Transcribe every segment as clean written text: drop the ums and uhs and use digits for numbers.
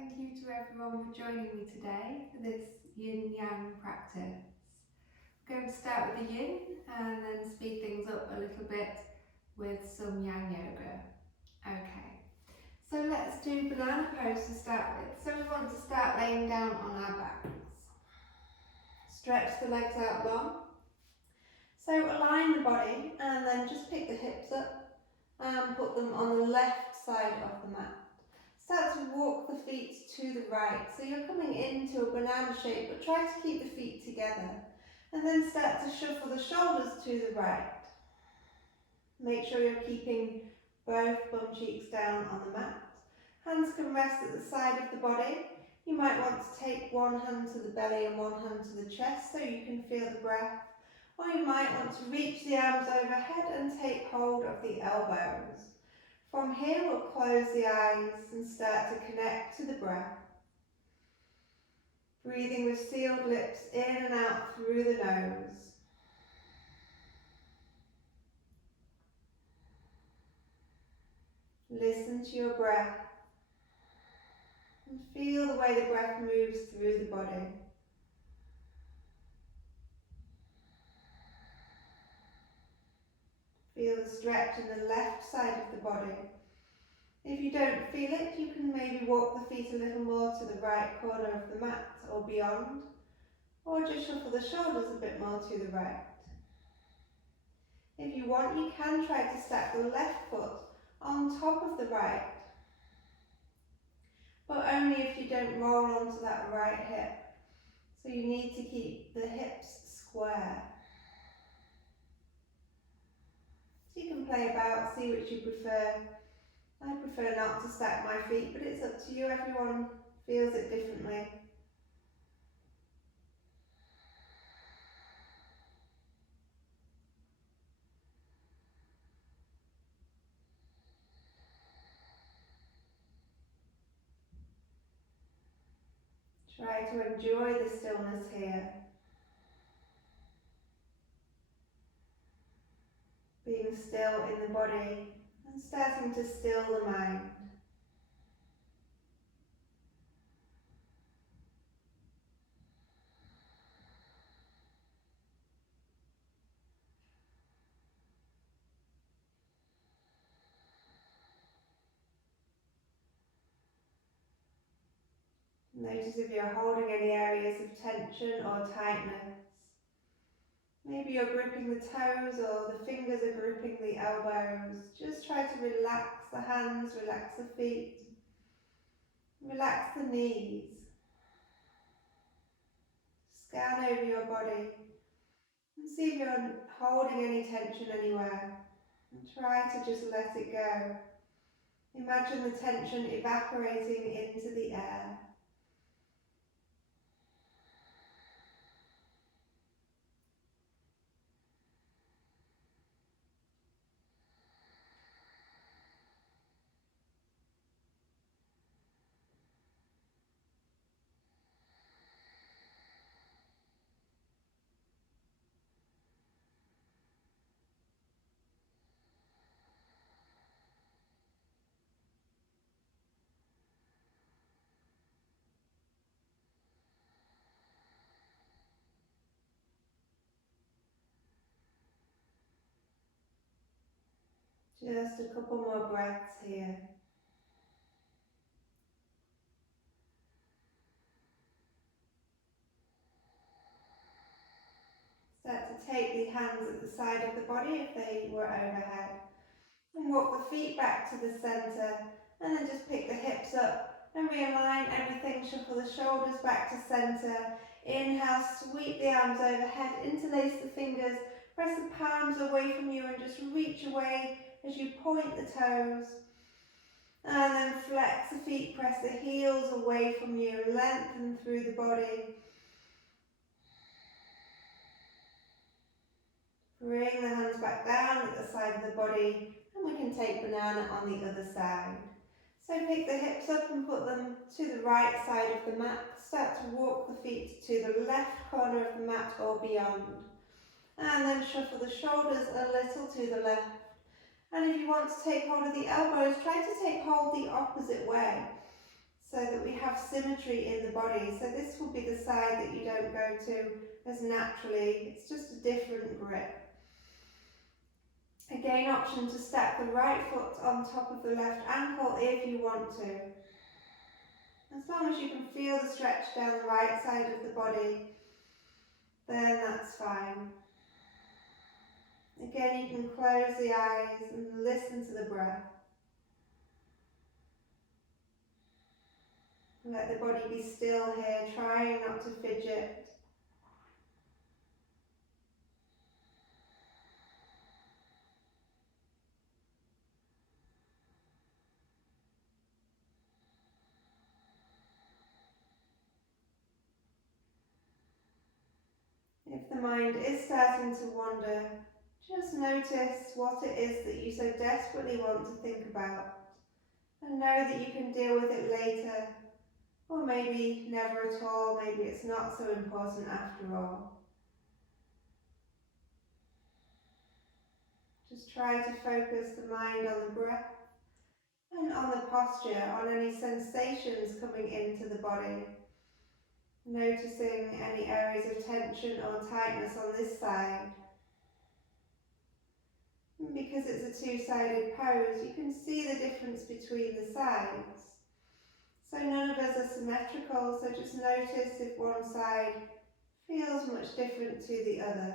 Thank you to everyone for joining me today for this yin-yang practice. I'm going to start with the yin and then speed things up a little bit with some yang yoga. Okay, so let's do banana pose to start with. So we want to start laying down on our backs. Stretch the legs out long. So align the body and then just pick the hips up and put them on the left side of the mat. Start to walk the feet to the right. So you're coming into a banana shape, but try to keep the feet together. And then start to shuffle the shoulders to the right. Make sure you're keeping both bum cheeks down on the mat. Hands can rest at the side of the body. You might want to take one hand to the belly and one hand to the chest so you can feel the breath. Or you might want to reach the arms overhead and take hold of the elbows. From here, we'll close the eyes and start to connect to the breath. Breathing with sealed lips in and out through the nose. Listen to your breath and feel the way the breath moves through the body. Feel the stretch in the left side of the body. If you don't feel it, you can maybe walk the feet a little more to the right corner of the mat or beyond, or just shuffle the shoulders a bit more to the right. If you want, you can try to stack the left foot on top of the right, but only if you don't roll onto that right hip. So you need to keep the hips square. So you can play about, see which you prefer. I prefer not to stack my feet, but it's up to you. Everyone feels it differently. Try to enjoy the stillness here. Being still in the body and starting to still the mind. Notice if you're holding any areas of tension or tightness. Maybe you're gripping the toes or the fingers are gripping the elbows. Just try to relax the hands, relax the feet, relax the knees. Scan over your body and see if you're holding any tension anywhere. And try to just let it go. Imagine the tension evaporating into the air. Just a couple more breaths here. Start to take the hands at the side of the body if they were overhead. And walk the feet back to the centre. And then just pick the hips up and realign everything. Shuffle the shoulders back to centre. Inhale, sweep the arms overhead. Interlace the fingers. Press the palms away from you and just reach away as you point the toes. And then flex the feet, press the heels away from you, lengthen through the body. Bring the hands back down at the side of the body, and we can take banana on the other side. So pick the hips up and put them to the right side of the mat. Start to walk the feet to the left corner of the mat or beyond. And then shuffle the shoulders a little to the left. And if you want to take hold of the elbows, try to take hold the opposite way. so that we have symmetry in the body. So this will be the side that you don't go to as naturally, it's just a different grip. Again, option to stack the right foot on top of the left ankle if you want to. As long as you can feel the stretch down the right side of the body, then that's fine. Again, you can close the eyes and listen to the breath. Let the body be still here, trying not to fidget. If the mind is starting to wander, just notice what it is that you so desperately want to think about, and know that you can deal with it later, or maybe never at all, maybe it's not so important after all. Just try to focus the mind on the breath and on the posture, on any sensations coming into the body. Noticing any areas of tension or tightness on this side. And because it's a two-sided pose, you can see the difference between the sides. So none of us are symmetrical, so just notice if one side feels much different to the other.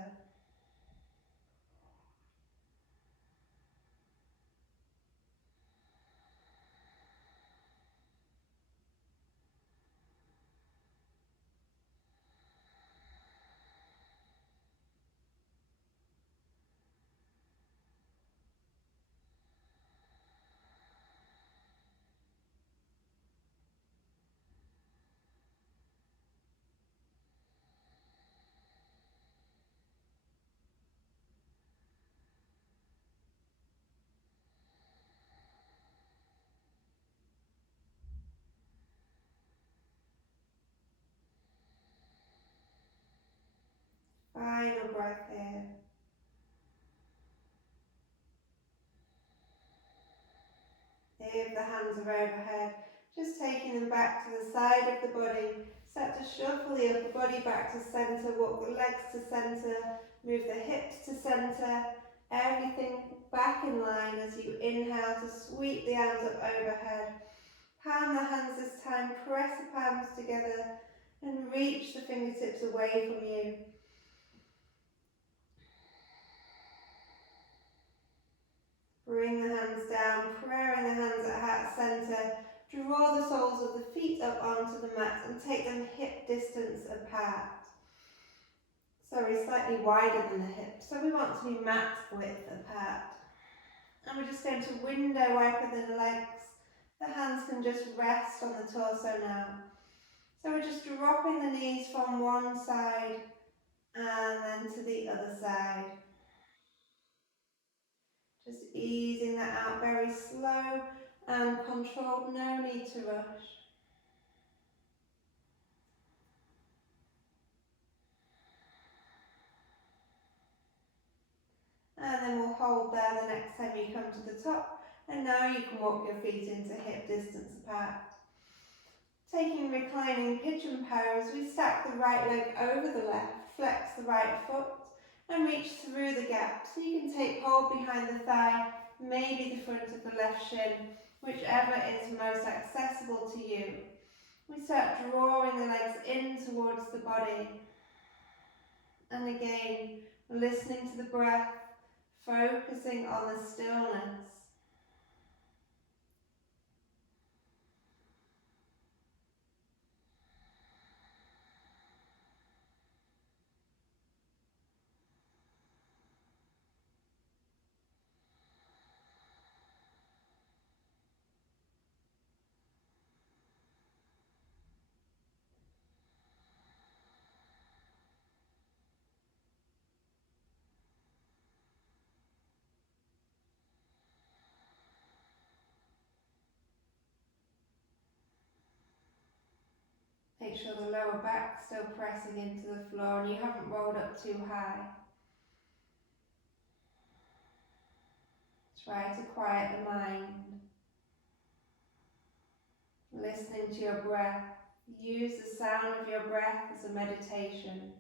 Final breath here. If the hands are overhead, just taking them back to the side of the body. Start to shuffle the upper body back to centre, walk the legs to centre, move the hips to centre, everything back in line as you inhale to sweep the arms up overhead. Palm the hands this time, press the palms together and reach the fingertips away from you. Bring the hands down, praying the hands at heart centre. Draw the soles of the feet up onto the mat and take them hip distance apart. Sorry, slightly wider than the hips. So we want to be mat width apart. And we're just going to window open the legs. The hands can just rest on the torso now. So we're just dropping the knees from one side and then to the other side. Just easing that out very slow and controlled, no need to rush. And then we'll hold there the next time you come to the top. And now you can walk your feet into hip distance apart. Taking reclining pigeon pose, we stack the right leg over the left, flex the right foot, and reach through the gap. So you can take hold behind the thigh, maybe the front of the left shin, whichever is most accessible to you. We start drawing the legs in towards the body. And again, listening to the breath, focusing on the stillness. Make sure the lower back's still pressing into the floor and you haven't rolled up too high. Try to quiet the mind. Listening into your breath. Use the sound of your breath as a meditation.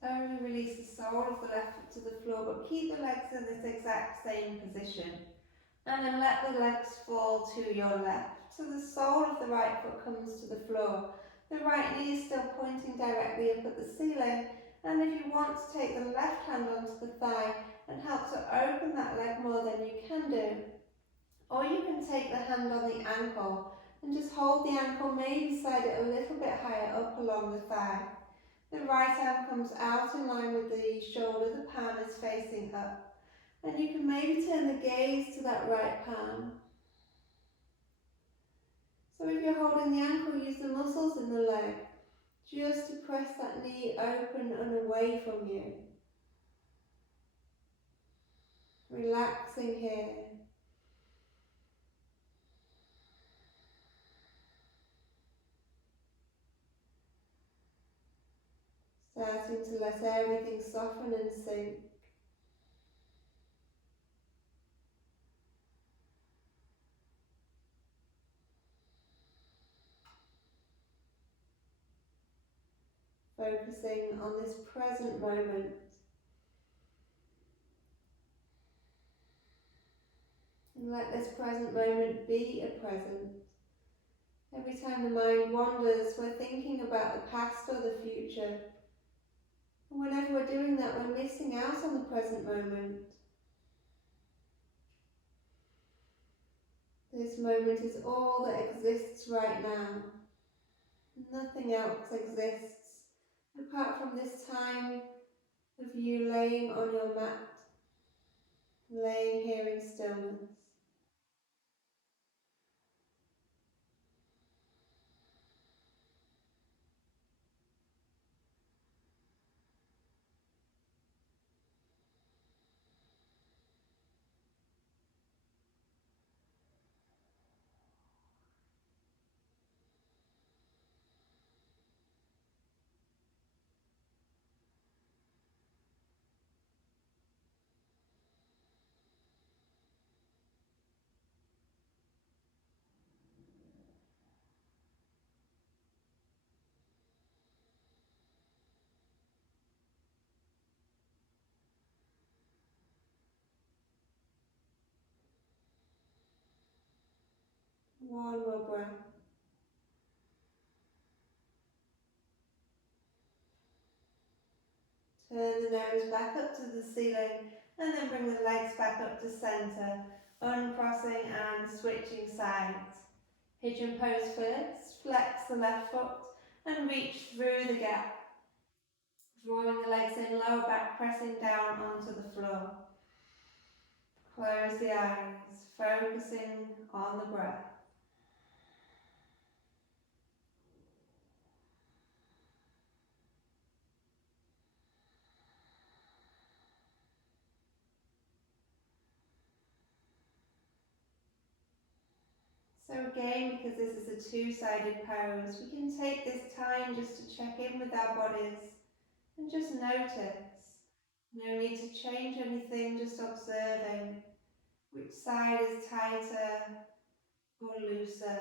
Slowly release the sole of the left foot to the floor, but keep the legs in this exact same position. And then let the legs fall to your left. So the sole of the right foot comes to the floor. The right knee is still pointing directly up at the ceiling. And if you want to take the left hand onto the thigh and help to open that leg more, then you can do. Or you can take the hand on the ankle and just hold the ankle, maybe slide it a little bit higher up along the thigh. The right arm comes out in line with the shoulder, the palm is facing up. And you can maybe turn the gaze to that right palm. So if you're holding the ankle, use the muscles in the leg just to press that knee open and away from you. Relaxing here. Starting to let everything soften and sink. Focusing on this present moment. And let this present moment be a present. Every time the mind wanders, we're thinking about the past or the future. And whenever we're doing that, we're missing out on the present moment. This moment is all that exists right now. Nothing else exists apart from this time of you laying on your mat, laying here in stillness. One more breath. Turn the nose back up to the ceiling and then bring the legs back up to centre, uncrossing and switching sides. Pigeon pose first, flex the left foot and reach through the gap. Drawing the legs in, lower back pressing down onto the floor. Close the eyes, focusing on the breath. So again, because this is a two-sided pose, we can take this time just to check in with our bodies and just notice. No need to change anything, just observing which side is tighter or looser,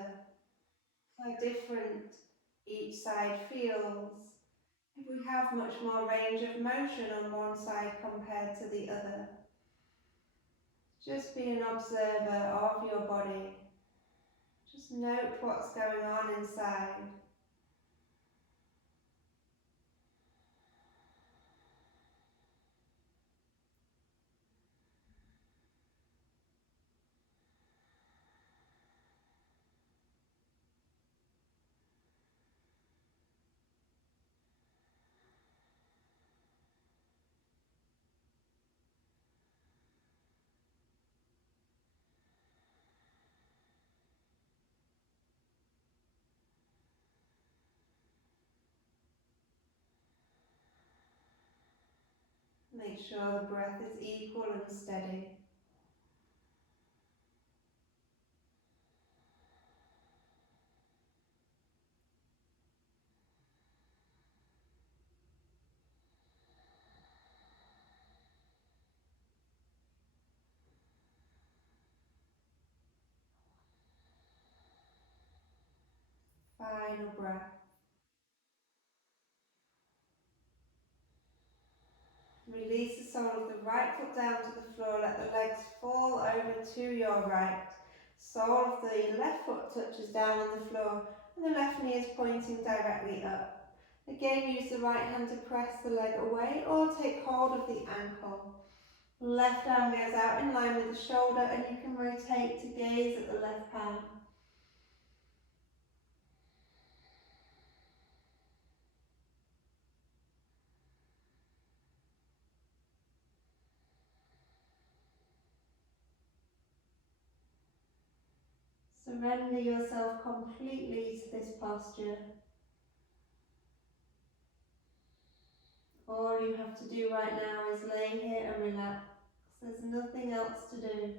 how different each side feels. If we have much more range of motion on one side compared to the other. Just be an observer of your body. Just note what's going on inside. Make sure the breath is equal and steady. Final breath. Release the sole of the right foot down to the floor. Let the legs fall over to your right. Sole of the left foot touches down on the floor and the left knee is pointing directly up. Again, use the right hand to press the leg away or take hold of the ankle. Left arm goes out in line with the shoulder and you can rotate to gaze at the left palm. Surrender yourself completely to this posture. All you have to do right now is lay here and relax. There's nothing else to do.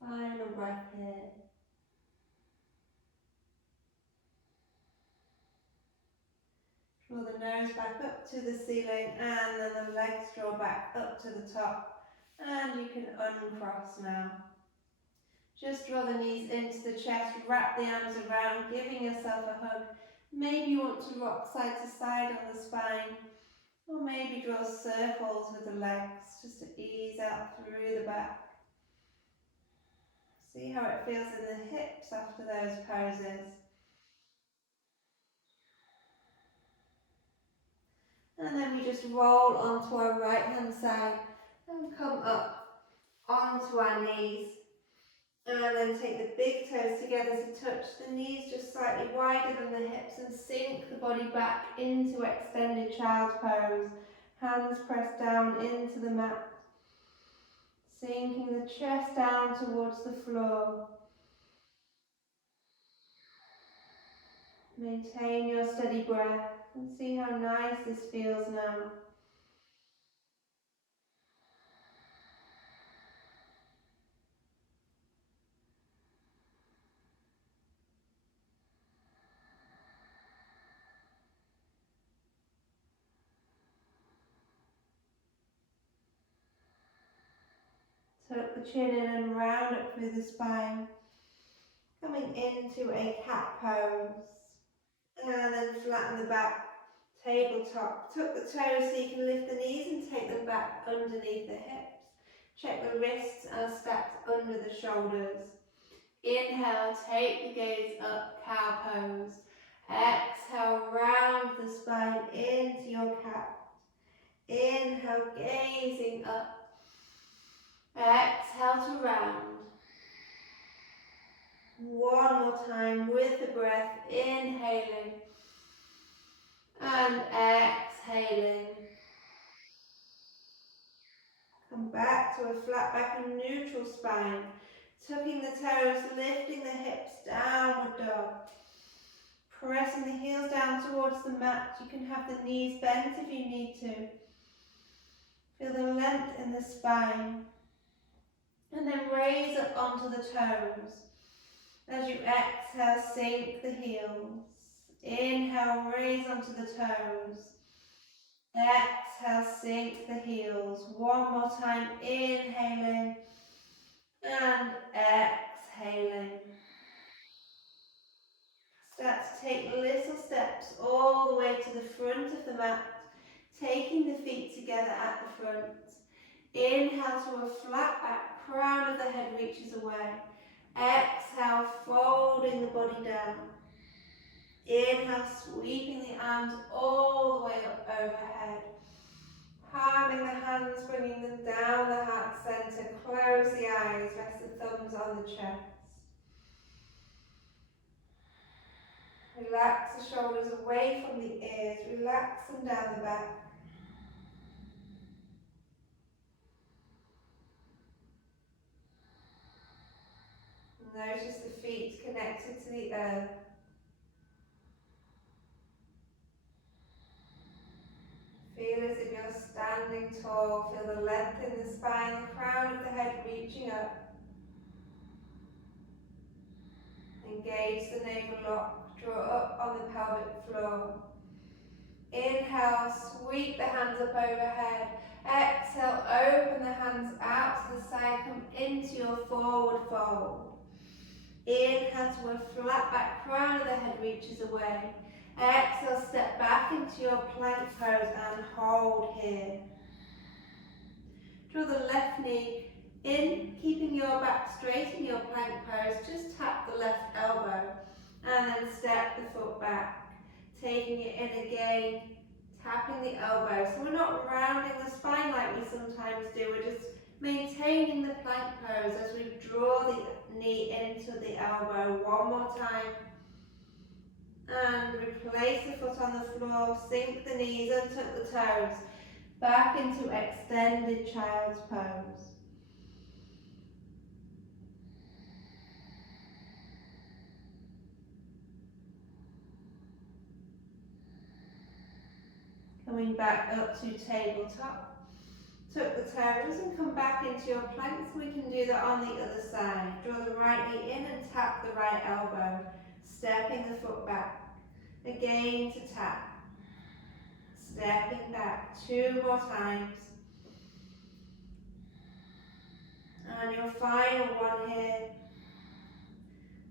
Final breath here. Draw the nose back up to the ceiling and then the legs draw back up to the top. And you can uncross now. Just draw the knees into the chest, wrap the arms around, giving yourself a hug. Maybe you want to rock side to side on the spine, or maybe draw circles with the legs just to ease out through the back. See how it feels in the hips after those poses. And then we just roll onto our right hand side and come up onto our knees. And then take the big toes together to touch the knees just slightly wider than the hips and sink the body back into extended child's pose. Hands pressed down into the mat. Sinking the chest down towards the floor. Maintain your steady breath and see how nice this feels now. Tuck the chin in and round up through the spine. Coming into a cat pose. And then flatten the back, tabletop. Tuck the toes so you can lift the knees and take them back underneath the hips. Check the wrists are stacked under the shoulders. Inhale, take the gaze up, cow pose. Exhale, round the spine into your cat. Inhale, gazing up. Exhale to round. One more time with the breath, inhaling and exhaling. Come back to a flat back and neutral spine. Tucking the toes, lifting the hips, downward dog. Pressing the heels down towards the mat. You can have the knees bent if you need to. Feel the length in the spine. And then raise up onto the toes. As you exhale, sink the heels. Inhale, raise onto the toes. Exhale, sink the heels. One more time, inhaling and exhaling. Start to take little steps all the way to the front of the mat, taking the feet together at the front. Inhale to a flat back, crown of the head reaches away. Exhale, folding the body down. Inhale, sweeping the arms all the way up overhead. Palming the hands, bringing them down the heart center. Close the eyes, rest the thumbs on the chest. Relax the shoulders away from the ears. Relax them down the back. Notice the feet connected to the earth. Feel as if you're standing tall. Feel the length in the spine, the crown of the head reaching up. Engage the navel lock. Draw up on the pelvic floor. Inhale, sweep the hands up overhead. Exhale, open the hands out to the side. Come into your forward fold. Inhale to a flat back, crown of the head reaches away. Exhale, step back into your plank pose and hold here. Draw the left knee in, keeping your back straight in your plank pose. Just tap the left elbow and then step the foot back. Taking it in again, tapping the elbow. So we're not rounding the spine like we sometimes do, we're just maintaining the plank pose as we draw the knee into the elbow. One more time. And replace the foot on the floor, sink the knees, untuck the toes. Back into extended child's pose. Coming back up to tabletop. Tuck the toes and come back into your plank. We can do that on the other side. Draw the right knee in and tap the right elbow. Stepping the foot back. Again to tap. Stepping back 2 more times. And your final one here.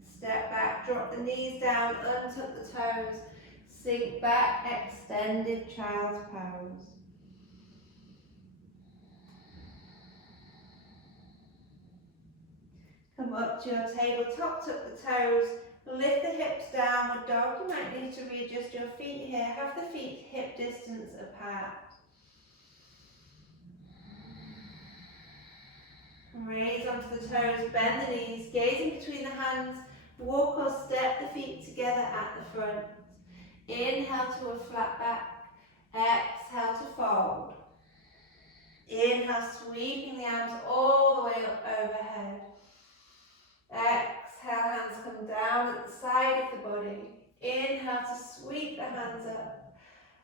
Step back, drop the knees down, untuck the toes. Sink back, extended child's pose. Come up to your tabletop, tuck the toes, lift the hips downward dog. You might need to readjust your feet here. Have the feet hip distance apart. Raise onto the toes, bend the knees, gazing between the hands. Walk or step the feet together at the front. Inhale to a flat back. Exhale to fold. Inhale, sweeping the arms all the way up overhead. Exhale, hands come down at the side of the body. Inhale to sweep the hands up.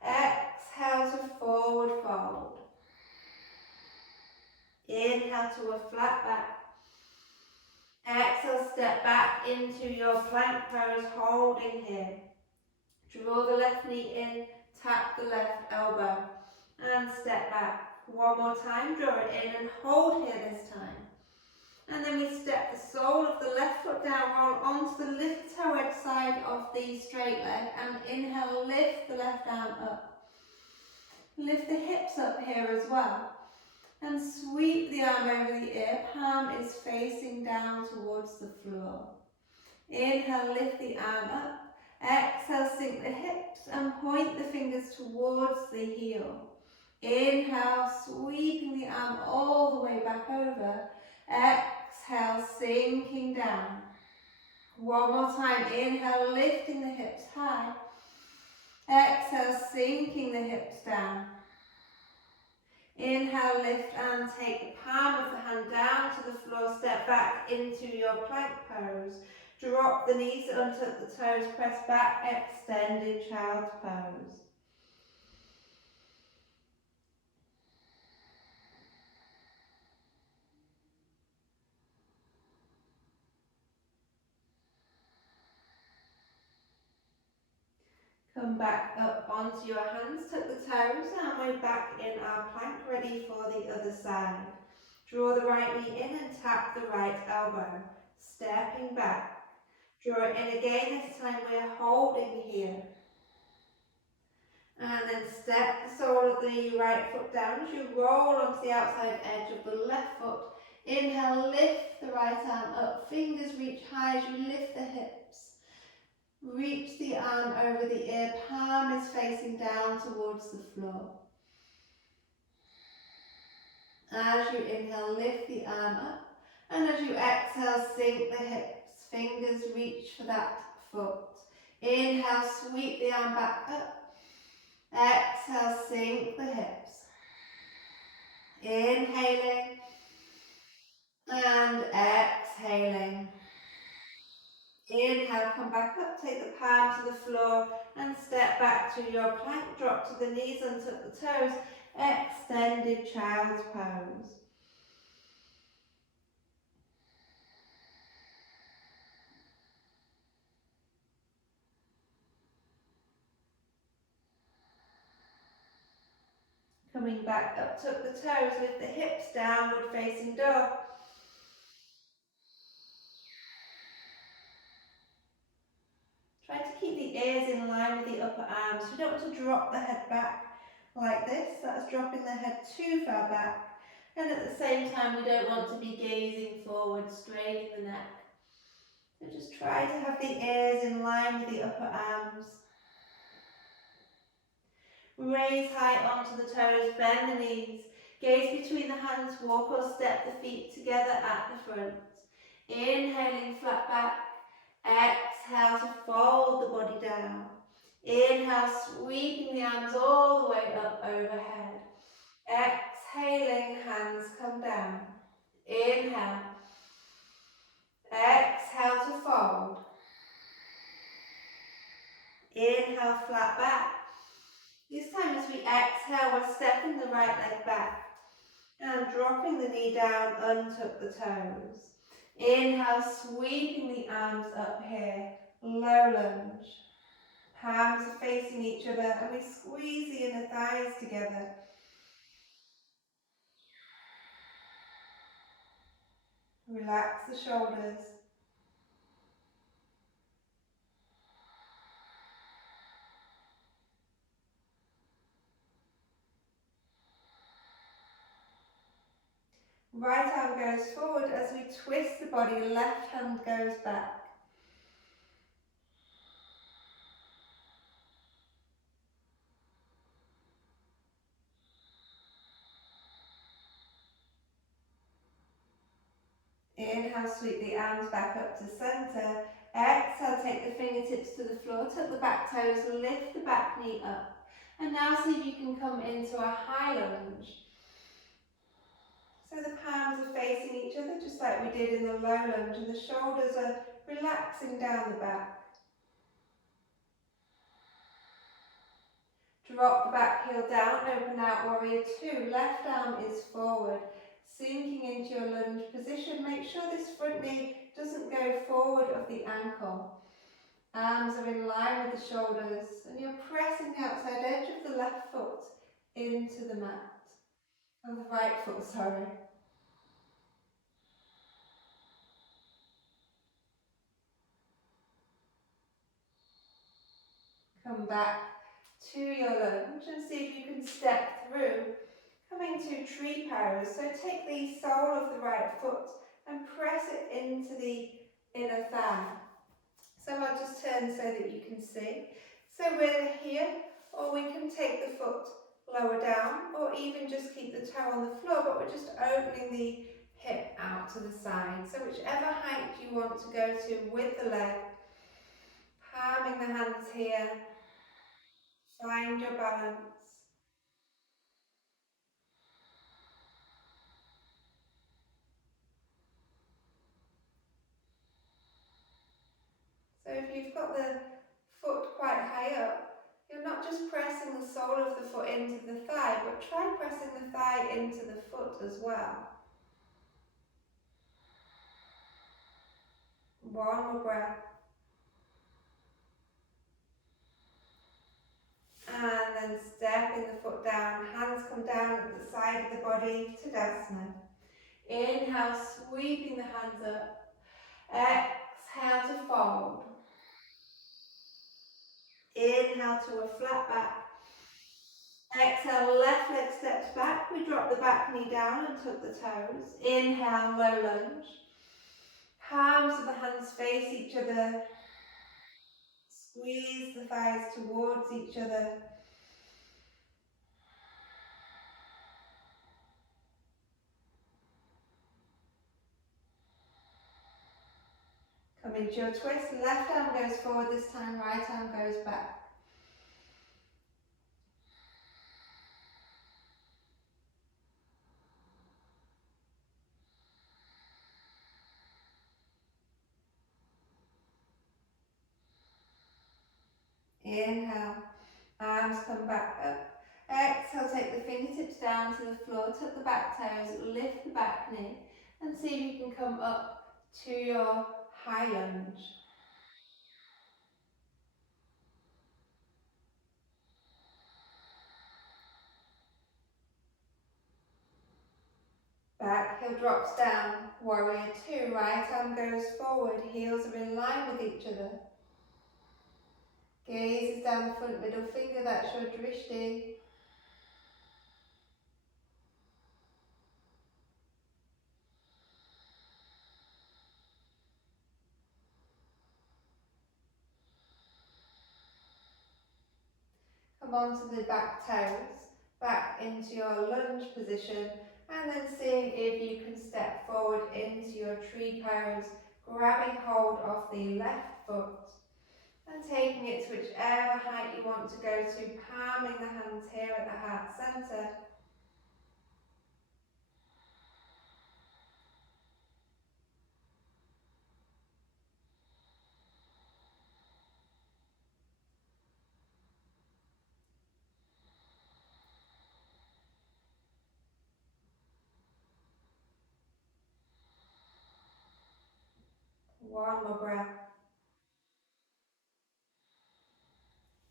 Exhale to forward fold. Inhale to a flat back. Exhale, step back into your plank pose, holding here. Draw the left knee in, tap the left elbow, and step back. One more time, draw it in and hold here this time. And then we step the sole of the left foot down, roll onto the lift toe edge side of the straight leg, and inhale, lift the left arm up. Lift the hips up here as well. And sweep the arm over the ear, palm is facing down towards the floor. Inhale, lift the arm up. Exhale, sink the hips and point the fingers towards the heel. Inhale, sweeping the arm all the way back over. Exhale, sinking down. One more time. Inhale, lifting the hips high. Exhale, sinking the hips down. Inhale, lift and take the palm of the hand down to the floor. Step back into your plank pose. Drop the knees, untuck the toes, press back, extended child's pose. Come back up onto your hands, tuck the toes, and we're back in our plank, ready for the other side. Draw the right knee in and tap the right elbow. Stepping back. Draw it in again, this time we're holding here. And then step the sole of the right foot down as you roll onto the outside edge of the left foot. Inhale, lift the right arm up, fingers reach high as you lift the hips. Reach the arm over the ear, palm is facing down towards the floor. As you inhale, lift the arm up, and as you exhale, sink the hips, fingers reach for that foot. Inhale, sweep the arm back up. Exhale, sink the hips. Inhaling and exhaling. Inhale, come back up, take the palm to the floor and step back to your plank. Drop to the knees, untuck the toes. Extended child's pose. Coming back up, tuck the toes, lift the hips, downward facing dog. Try to keep the ears in line with the upper arms. We don't want to drop the head back like this. That's dropping the head too far back. And at the same time, we don't want to be gazing forward, straining the neck. So just try to have the ears in line with the upper arms. Raise high onto the toes, bend the knees. Gaze between the hands, walk or step the feet together at the front. Inhaling, flat back. Exhale to fold the body down. Inhale, sweeping the arms all the way up overhead. Exhaling, hands come down. Inhale. Exhale to fold. Inhale, flat back. This time as we exhale, we're stepping the right leg back and dropping the knee down, untuck the toes. Inhale, sweeping the arms up here, low lunge. Palms are facing each other and we squeeze the inner thighs together. Relax the shoulders. Right arm goes forward as we twist the body, left hand goes back. Inhale, sweep the arms back up to center. Exhale, take the fingertips to the floor, tuck the back toes, lift the back knee up. And now see if you can come into a high lunge. So the palms are facing each other just like we did in the low lunge, and the shoulders are relaxing down the back. Drop the back heel down, open out warrior two. Left arm is forward, sinking into your lunge position. Make sure this front knee doesn't go forward of the ankle. Arms are in line with the shoulders, and you're pressing the outside edge of the left foot into the mat. Of the right foot, sorry. Come back to your lunge and see if you can step through, coming to tree pose. So take the sole of the right foot and press it into the inner thigh. So I'll just turn so that you can see. So we're here, or we can take the foot lower down, or even just keep the toe on the floor, but we're just opening the hip out to the side. So whichever height you want to go to with the leg, palming the hands here, find your balance. So if you've got the foot quite high up, you're not just pressing the sole of the foot into the thigh, but try pressing the thigh into the foot as well. One more breath. And then stepping the foot down, hands come down at the side of the body, Tadasana. Inhale, sweeping the hands up. Exhale to fold. Inhale to a flat back. Exhale, left leg steps back. We drop the back knee down and tuck the toes. Inhale, low lunge. Palms of the hands face each other. Squeeze the thighs towards each other. Come into your twist. Left arm goes forward this time, right arm goes back. Inhale, arms come back up. Exhale, take the fingertips down to the floor, tuck the back toes, lift the back knee, and see if you can come up to your high lunge. Back heel drops down, warrior two, right arm goes forward, heels are in line with each other. Gaze is down the front middle finger, that's your drishti. Come onto the back toes, back into your lunge position, and then seeing if you can step forward into your tree pose, grabbing hold of the left foot and taking it to whichever height you want to go to, palming the hands here at the heart center. One more breath.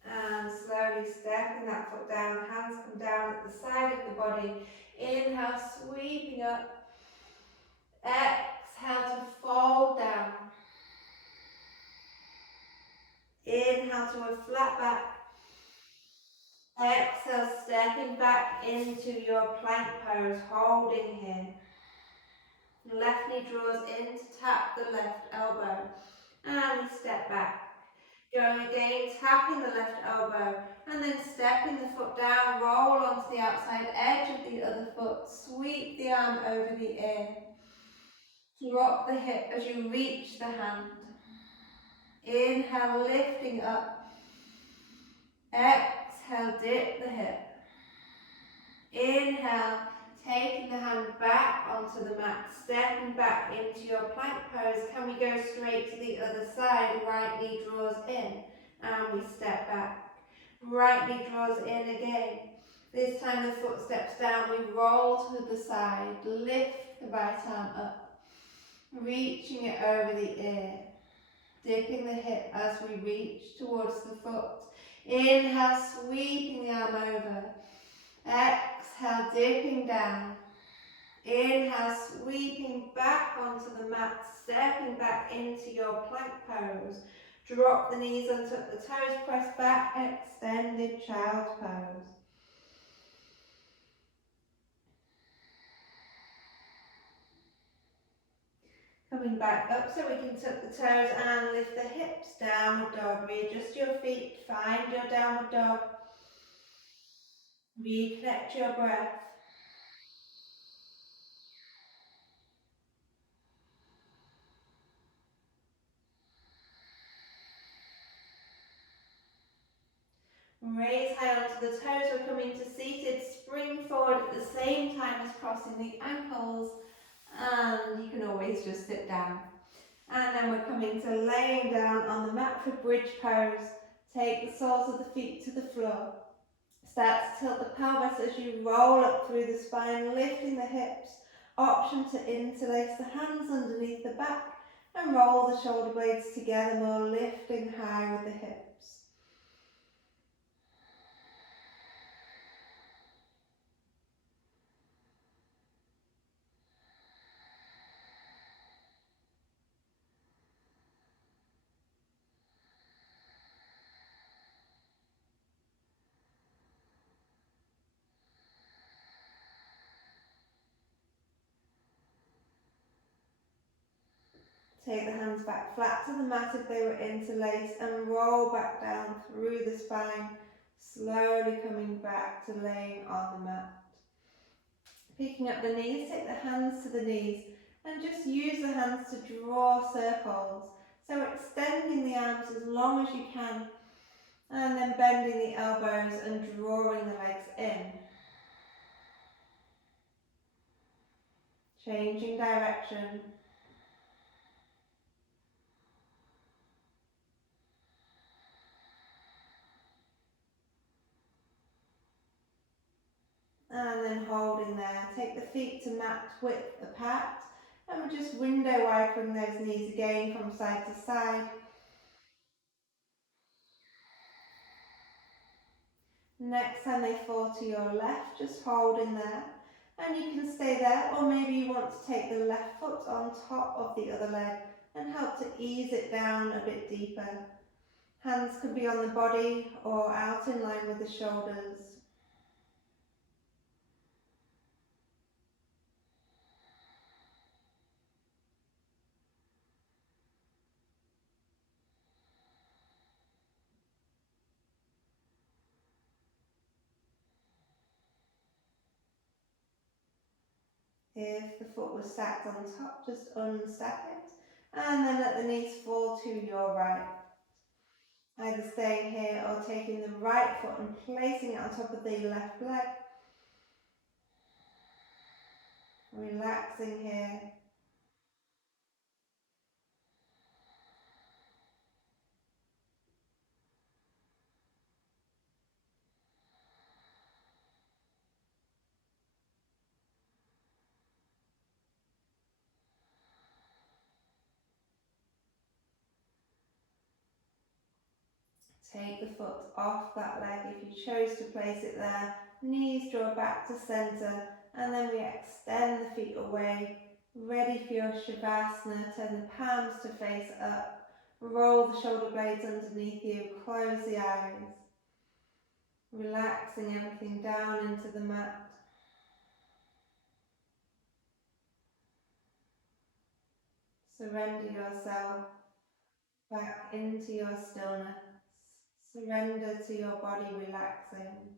And slowly stepping that foot down, hands come down at the side of the body. Inhale, sweeping up. Exhale to fold down. Inhale to a flat back. Exhale, stepping back into your plank pose, holding here. Left knee draws in to tap the left elbow. And we step back. Going again, tapping the left elbow, and then stepping the foot down, roll onto the outside edge of the other foot, sweep the arm over the ear. Drop the hip as you reach the hand. Inhale, lifting up. Exhale, dip the hip. Inhale, taking the hand back onto the mat, stepping back into your plank pose. Can we go straight to the other side? Right knee draws in and we step back. Right knee draws in again. This time the foot steps down, we roll to the side, lift the right arm up, reaching it over the ear, dipping the hip as we reach towards the foot. Inhale, sweeping the arm over. Exhale, dipping down. Inhale, sweeping back onto the mat, stepping back into your plank pose. Drop the knees, untuck the toes, press back, extended child pose. Coming back up so we can tuck the toes and lift the hips, downward dog. Readjust your feet, find your downward dog. Reconnect your breath. Raise high onto the toes. We're coming to seated. Spring forward at the same time as crossing the ankles. And you can always just sit down. And then we're coming to laying down on the mat for bridge pose. Take the soles of the feet to the floor. Start to tilt the pelvis as you roll up through the spine, lifting the hips. Option to interlace the hands underneath the back and roll the shoulder blades together more, lifting high with the hips. Take the hands back flat to the mat if they were interlaced and roll back down through the spine, slowly coming back to laying on the mat. Picking up the knees, take the hands to the knees and just use the hands to draw circles. So extending the arms as long as you can and then bending the elbows and drawing the legs in. Changing direction. And then holding there. Take the feet to mat width apart. And we're just window wiping those knees again from side to side. Next time they fall to your left, just holding there. And you can stay there, or maybe you want to take the left foot on top of the other leg and help to ease it down a bit deeper. Hands could be on the body or out in line with the shoulders. If the foot was stacked on top, just unstack it. And then let the knees fall to your right. Either staying here or taking the right foot and placing it on top of the left leg. Relaxing here. Take the foot off that leg if you chose to place it there. Knees draw back to center and then we extend the feet away. Ready for your Shavasana. Turn the palms to face up. Roll the shoulder blades underneath you. Close the eyes. Relaxing everything down into the mat. Surrender yourself back into your stillness. Surrender to your body relaxing.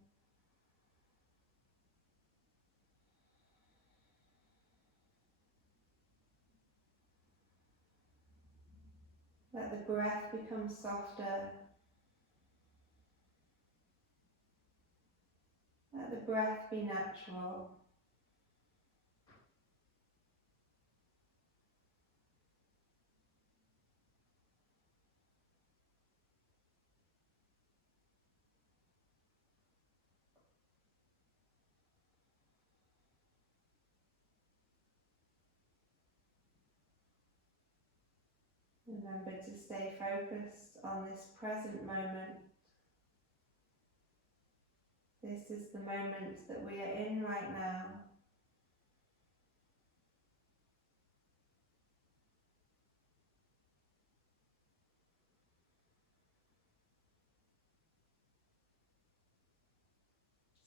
Let the breath become softer. Let the breath be natural. Remember to stay focused on this present moment. This is the moment that we are in right now.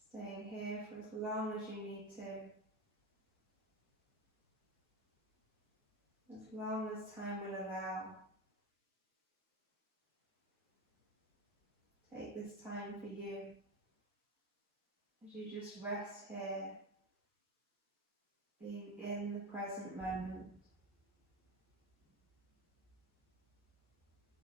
Staying here for as long as you need to. As long as time will allow. Take this time for you. as you just rest here, being in the present moment.